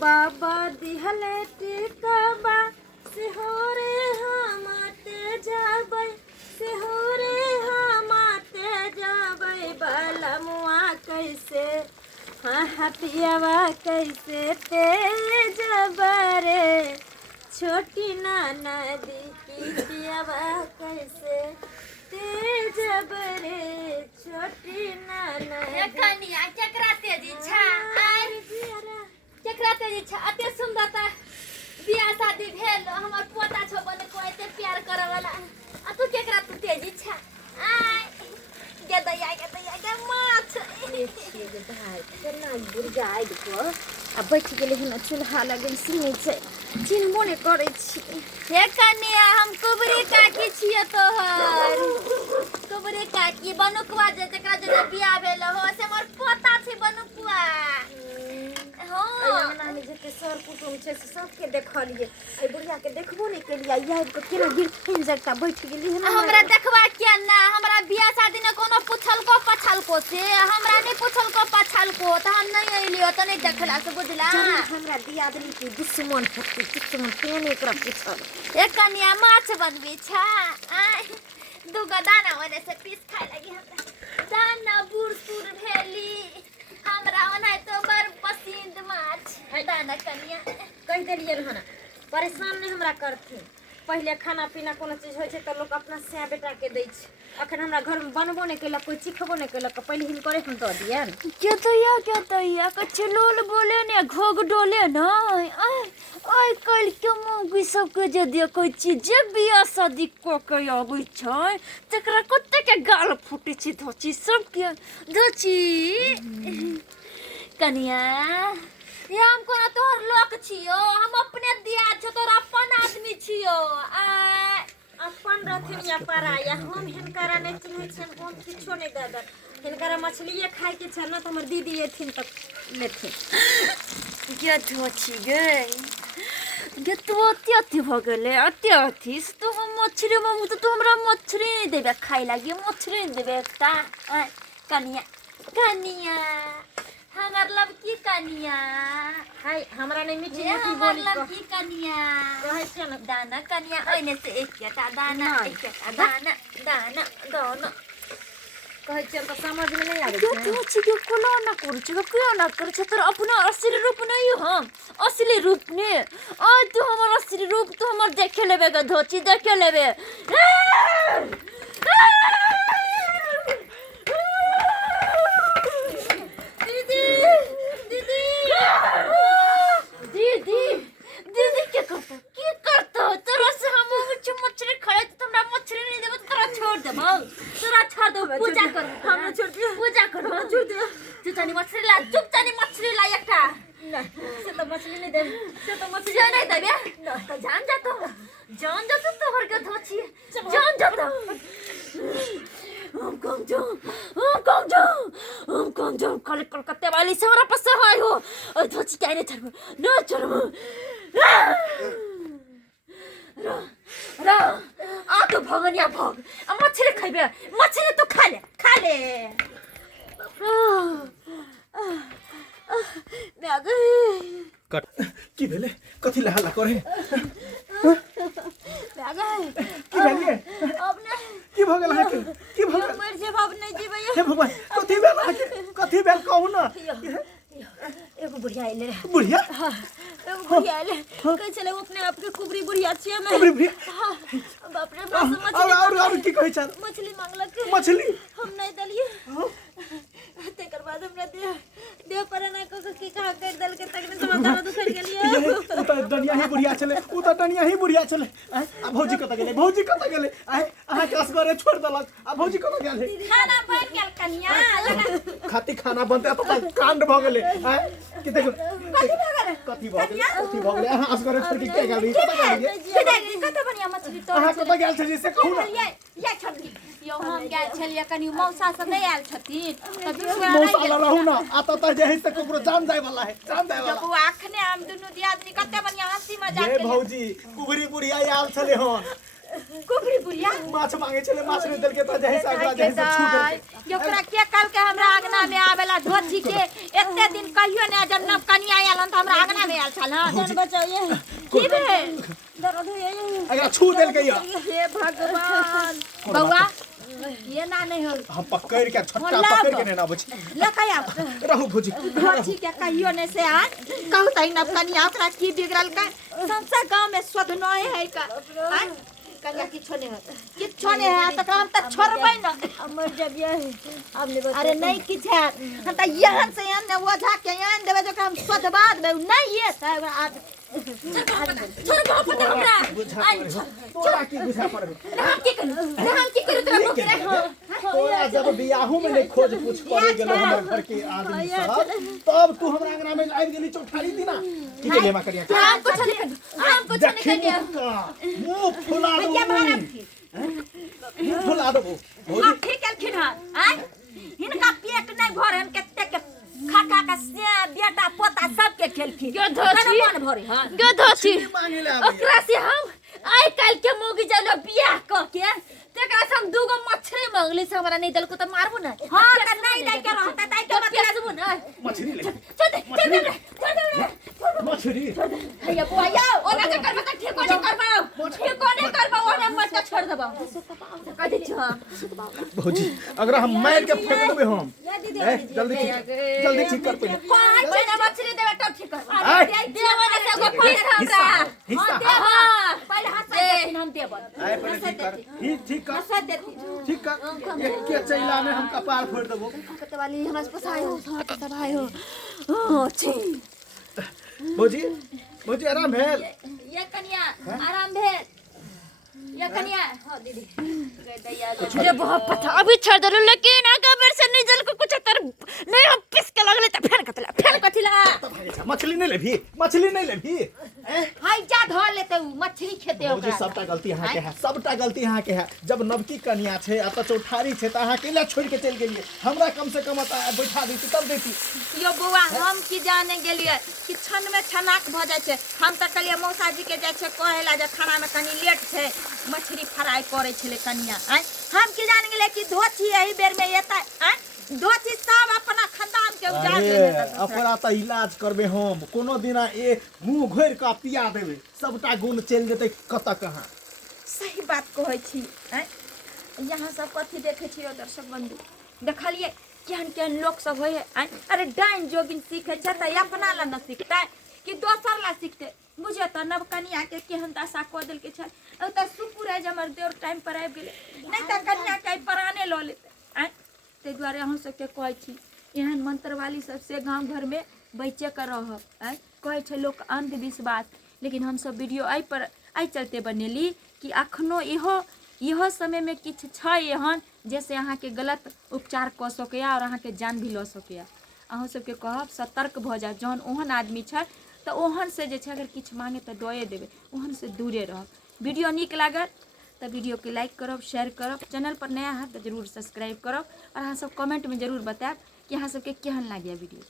बाबा दिहले टिकबा सिहोरे हमते जाबै सिहोरे हमते जाबै बलमुआ कैसे हटियावा कैसे तेज बरे छोटी नदी की पियावा कैसे तेज बरे छोटी नदी कनिया केकरा तेजी छा केकरा तेजी छा अते सुंदरता बियाह शादी भेल हमर पोता छो बने को एते प्यार करे वाला आ तू केकरा तू तेजी छा आय के दैया माछ छिए जे भाई केना बुरजाइ देखो आ बैठ गेले हन चूल्हा लगन सिनी छै चिन्हबो ने करै छी हे कनिया हम कुबरी काकी छिए तोहर कुबरी काकी बनुकवा जे जकरा जे बियाह भेल हो से हमर पोता छै बनुकवा हो अंगना में जते सर कुटुम छै से सबके देखलिए ए बुढ़िया के देखबो ने केलिए यार को केना गिरथिन जकता बैठ गेली हन हमरा देखबा के ना हमरा बियाह शादी ने कोनो पुछल को पछल को से हमरा नहीं पुछल को पछल को त हम नहीं अइलियो त नहीं देखला से बुझला हमरा दियादनी के दुश्मन फटके दुश्मन केन एकरा पूछल एक कनिया माछ बनबी छा आय दुगो दाना ओने से पीस खाए लगी हमरा दाना बूढ़ सूर भेली हमरा ओना तो बर पसंद माछ दाना कनिया कह देलिए हन परेशान नहीं हमरा करथिन पहले खाना पीना कोनो चीज होय छै त लोग अपना से बेटा के दै छै अखन हमरा घर में बनबो नहीं केलक कोई चिखबो नहीं केलक पहले हिन करे हम द दियन क्या तैया कच्चे लोल बोले ने घोग डोले न आय कल के मौगी सबके जे दे कोई चीज जे बियाह शादी को के आबै छै तकरा कते के गाल फूटे छै धोची सबके धोची कनिया ये हम कोना तोहर लोक छियो हम अपने दिया छ तोर अपन आदमी छियो अपन रहथिन या पराया हम हिनकरा नहीं चिन्है छन हम किछो नहीं दादा हिनकरा मछलीए खाए के छ न त हमर दीदी एथिन त लेथिन क्या धोची गई ये तो अति भ गेले अति से तो हम मछली ममु तो हमरा मछली नहीं देबे खाई लागी मछली नहीं देबे एकटा कनिया हमर लवकी कनिया हाय हमरा नहीं मीठी ये मीठी हमर बोली लवकी कनिया कहै छै न दाना कनिया ओने से एकटा दाना एकटा दाना दाना दाना कहै छै त समझ में नहीं आबै क्यों छै तू छिके कोला ना कर छिके क्यों ना कर छ तोर अपना असली रूप नहीं हम असली रूप ने आज तू हमर असली रूप तू हमर देखे लेबे ग धोची देखे लेबे दीदी क्या करता तोरा से हम मछली खाए तो हमरा मछली नहीं देबो तोरा छोड़ देबो तोरा छोड़ दो पूजा कर हम छोड़ दियो पूजा कर छोड़ दियो तू तनी मछली ला चुप तनी मछली ला एकटा से तो मछली नहीं दे से तो मछली से नहीं देबे तो जान जा तो तोहर के धोची जान जा तो हम कम जाओ कल कलकत्ते वाली से हमरा पास है हो और धोची क्या नहीं चढ़ ना चढ़ रा आ तो भगनिया भग मछली खाइबे मछली तो खा ले मैं गई कट की भेले कथि ला हल्ला करे मैं गई की भेले अब नहीं की भ गेल है की भ गेल मर जे बाप नहीं जीवे हे भगवान कथि भेल है कथि भेल कहू ना एगो बुढ़िया आइले बुढ़िया हां एगो बुढ़िया आइले कह चले वो अपने आप के कुबरी बुढ़िया छिए मैं कुबरी बुढ़िया हां बाप रे बस मछली और की कहै छ मछली मांगलक मछली हम नहीं दलिए तेकर बाद हमरा देह पर ना को की कहा कर दल के तक ने समाधान तो कर गेलिए उ त दुनिया ही बुढ़िया चले उ त दुनिया ही बुढ़िया चले आ भौजी कत गेले आहा कास करे छोड़ दलक आ भौजी कत गेले खाना बन गेल कनिया खाती खाना बनते त कांड भ गेले कि देखो कथि भ गेले आहा आस करे छोड़ के गेली कत बढ़िया मछली तो आहा कत गेल छ से कहू ना ये छोड़ी यो हम गेल छलिए कनी मौसा सब नहीं आयल छथिन त मौसा ला रहू ना आता त जे है से ककरो जान जाय वाला है जब आखने हम दुनु दियादनी कते बढ़िया हंसी मजाक ये भौजी कुबरी बुढ़िया आयल छले हो कुबरी बुढ़िया माछ मांगे चले माछ नहीं देल के त जही साग जही सब छूट देल ओकरा के कल के हमरा आंगना में आवेला धोती के एते दिन कहियो ने जब नव कनिया आयल त हमरा आंगना में आयल छल हां जन बचाओ ये की भेल दर्द ये अगर छू देल के हे भगवान बउआ ये ना नहीं हो हम पकड़ के छट्टा पकड़ के ना बची लकाया रहू भौजी धोती के कहियो ने से आ कहू तई नव कनिया ओकरा की बिगड़ल का संसा गांव में स्वध नय है का कनिया किछो नहीं है त हम त छोड़बै न हमर जब ये अब नहीं अरे नहीं किछ है हम त यहन से यहन ने ओझा के यहन देबे जो हम स्वध बाद में नहीं ये त आज छोड़ गांव पता हमरा तोरा की बुझा पड़बे हम की करू तोरा भूख रे तोरा जब बियाहू में नहीं खोज पूछ करे गेलो हमर घर के आदमी सब तब तू हमरा अंगना में आबि गेली चौठारी दिना की के लेमा करिया हम कुछ नहीं कर मुंह फुला दो मुंह फुला दो भौजी ठीक है हां हिनका पेट नहीं भरन कते के खा खा के से बेटा पोता सब के खेलखी मन भरे हां गधोसी मांगे ले ओकरा से हम आइ काल के मोगी जलो बियाह क के तेकरा से हम दूगो मछली मांगली से हमरा नहीं दलको त मारबो ना हां त नहीं दई के रहता दई के मत पेसबो ना मछली ले चल मछली हैया बुआ या ओना के करबा त ठीक नहीं करबा ओना मत के छोड़ देबा कथि छ भौजी अगर हम मार के फेंक देबे हम जल्दी ठीक कर पहले पांच महीना मछली देबे तब ठीक कर आय। देबो ना से को फोन हमरा हिस्सा हां पहले हाथ से हम देबो आए पहले ठीक कर ठीक कर हाथ देती ठीक कर एक के चैला में हम कपार फोड़ देबो कते वाली हमरा से पसाय हो सब भाई हो ओ छी भौजी भौजी आराम भेल ये कन्या आराम भेल ये कन्या हां दीदी गए दैया रे बहुत पता अभी छोड़ दे लेकिन आगे बेर से नहीं जल को कुछ तर नहीं हम पिस के लगले त फेर कथिला मछली नहीं लेभी मछली नहीं लेभी हाय जा धो लेते उ मछली खेते भौजी ओकरा सबटा गलती अहाँ के है सबटा गलती अहाँ के है जब नवकी कन्या छे आ त चौठारी छे त अहाँ केला छोड़ के चल गेलिए हमरा कम से कम बैठा देती तब देती यो बउआ हम की जाने गेलिए कि छन में छनाक भ जाय छे हम त कहलिए मौसा जी के जाय छे कहेला जे खाना में कनी लेट छे मछली फ्राई करे छले कन्या हम की जाने गेलिए कि धोती एही बेर में एता धोती सब अपना खानदान के उजाड़ देने अपना त इलाज करबे हम कोनो दिना ए मुंह घोर के पिया देबे सबटा गुण चल जेतै कत कहां सही बात कहै छी यहाँ सब कथी देखे छी दर्शक बंधु देखलिए केहन लोग सब होय अरे डाइन जोगिन सीखे छ त अपना ला न सीखता कि दोसर ला सीखते बुझे त नव कन्या के केहन दशा क देल के छ त सुपुर है हमर देवर टाइम पर आबि गेले नहीं त कन्या के पराने ल लेते ते द्वारे हम सब के कहै छी एहन मंत्र वाली सब से गांव घर में बचे कर रह कहै छ लोग अंधविश्वास लेकिन हम सब वीडियो आई चलते बनेली कि अखनो इहो समय में किछ छ एहन जैसे अहाँ के गलत उपचार क सकैया और अहाँ के जान भी ल सकैया अहाँ सबके कहब सतर्क भ जा जौन ओहन आदमी छ त ओहन से जे छ अगर किछ मांगे त दए देबे ओहन से दूरे रहब वीडियो नीक लागल तो वीडियो के लाइक करब शेयर करब चैनल पर नया है तो जरूर सब्सक्राइब करब और अहाँ सब कमेंट में जरूर बताएब कि अहाँ सबके केहन लागे वीडियो।